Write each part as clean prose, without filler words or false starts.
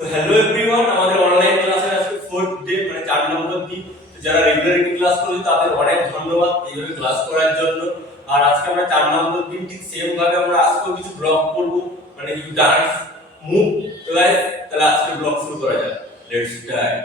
তো hello everyone, আমাদের online ক্লাসের আজকে 4th ডে মানে 4 নম্বর দিন। যারা রেগুলারলি ক্লাস করছে তাদের অনেক ধন্যবাদ এইভাবে ক্লাস করার জন্য। আর আজকে আমরা 4 নম্বর দিন ঠিক সেম ভাবে আমরা আজকেও কিছু ব্লগ করব, মানে কিছু ডান্স মুভ। তো গাইস, তাহলে আজকে ব্লগ শুরু করা যাক। Let's start.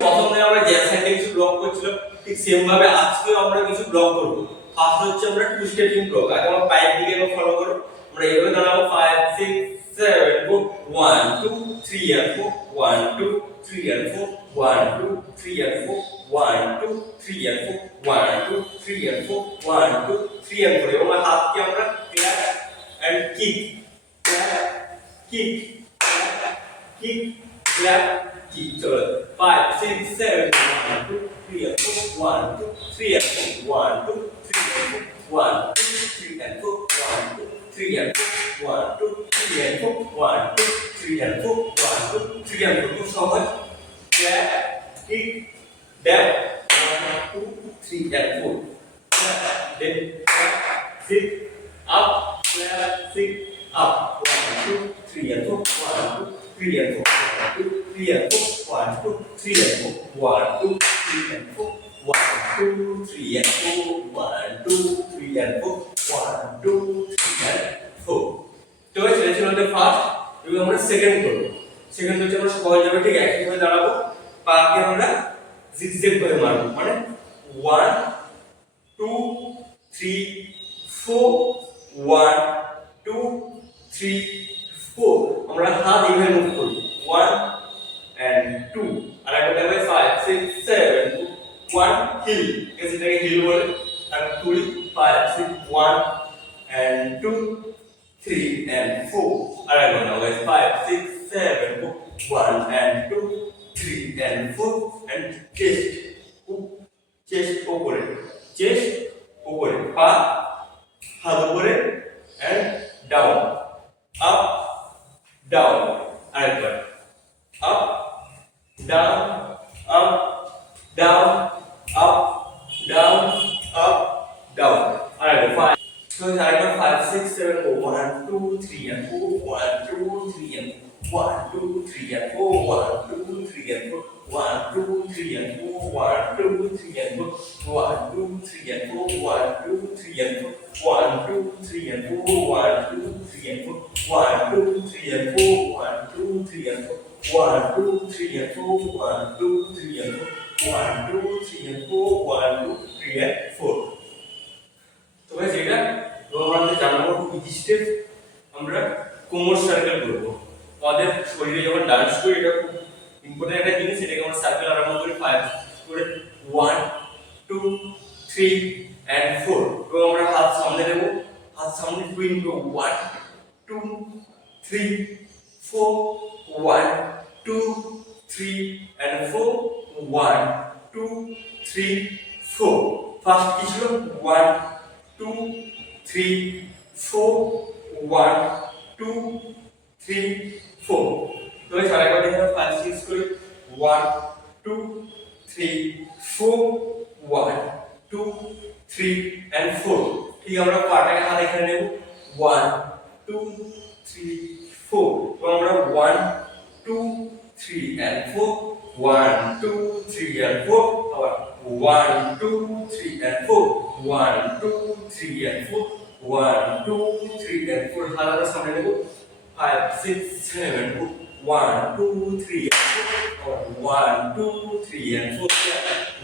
প্রথমে আমরা যে সাইডে কিছু ব্লগ করছিলাম ঠিক সেম ভাবে আজকেও আমরা কিছু ব্লগ করব। ফার্স্ট হচ্ছে আমরা টু স্টেপিং ব্লগ। আগে আমরা পায়ের দিকে ফলো করব। আমরা এইভাবে দাঁড়াবো 5 6 7 4 1 2 3 and 4 1 2 3 and 4 1 2 3 and 4 1 2 3 and 4 1 2 3 and 4 1 2 3 and 4 এবং হাতকে আমরা clap and kick clap kick kick clap kick. চলো 5 6 7 1 2 3 and 4 1 2 3 and 4 1 2 3 and 4 1 2 3 and 4 1 2 3 and 4 1 2 3 and 4 1 2 3 and 4 1 2 3 and 4 খুব সহজ। clap kick dab 1 2 3 and 4 clap then clap sit up clap sit up 1 2 3 and 4 1 2 3 and 4 1 2 3 and 4 1 2 3 and 4 1 2 3 and 4 1 2 3 and 4 1 2 3 and 4 1 2 3 and 4। তো এটা ছিল আমাদের first, এবং আমরা second করব। সেকেন্ড হচ্ছে আমরা সহজভাবে ঠিক একই ভাবে দাঁড়াবো, পাকে আমরা জিগজ্যাগ করে মারবো, মানে 1 2 3 4 1 2 3 4 আমরা হাত এইভাবে মুভ করব 1 and 2 আর একটা দেবে 5 6 7 1 হিল, এটাকে হিল বলে। আর 2 5 6 1 and 2 3 and 4 আর একটা দেবে 5 6 7 1 and 2 3 and 4 and চেস্ট উপরে পা হাত উপরে and down up down আরেকবার up down up down up down up down আরেকবার 5 so আরেকবার 5 6 7 1 2 3 and 4 1 2 3 and 1 2 3 and 4 1 2 3 and 4 1 2 3 and 4 1 2 3 and 4 1 2 3 and 4 1 2 3 and 4 1 2 3 and 4 1 2 3 and 4 1 2 3 and 4 1 2 3 and 4 1 2 3 and 4 1 2 3 and 4 1 2 3 and 4 1 2 3 and 4। তো guys এটা আমরা জানবো ইজি স্টেপ, আমরা কোমর circle করব। আমাদের শরীরে যখন ডান্স করি এটা খুব ইম্পর্টেন্ট একটা জিনিস, এটাকে আমরা সার্কেল আরম্ভ করি 5 করে 1 2 3 and 4 তো আমরা হাত সামনে দেব, হাত সামনে টুইন করব 1 2 3 4 1 2 3 and 4 1 2 3 4। ফার্স্ট কি ছিল 1 2 3 4 1 2 3 4। তো এই আরেকবার দেখো 5 6 করে 1 2 3 4 1 2 3 and 4। ঠিক আমরা পাটাকে হাত এখানে নেব 1 2 3 4 তো আমরা 1 2 3 and 4 1 2 3 and 4 আবার 1 2 3 and 4 1 2 3 and 4 1 2 3 and 4 হাত আমরা সামনে নেব 5 6 7 1 2 3 and 4 1 2 3 and 4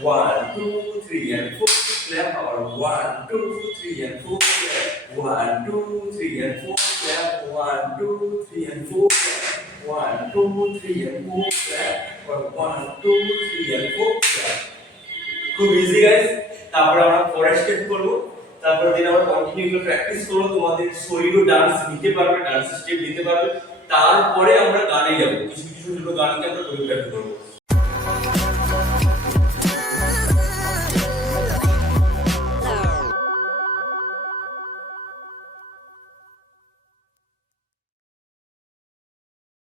1 2 3 and 4 clap or 1 2 3 and 4 1 2 3 and 4 clap 1 2 3 and 4 1 2 3 and 4 clap or 1 2 3 and 4 clap। খুব ইজি গাইস। তারপর আমরা পরের স্টেপ করব, তারপর দিন আমরা কন্টিনিউ প্র্যাকটিস করব, তোমাদের শরীরও ডান্স নিতে পারবে, ডান্স স্টেপ নিতে পারবে। তারপরে আমরা গানে যাব, কিছু কিছু ছোট গানকে আমরা কোরিওগ্রাফি করব।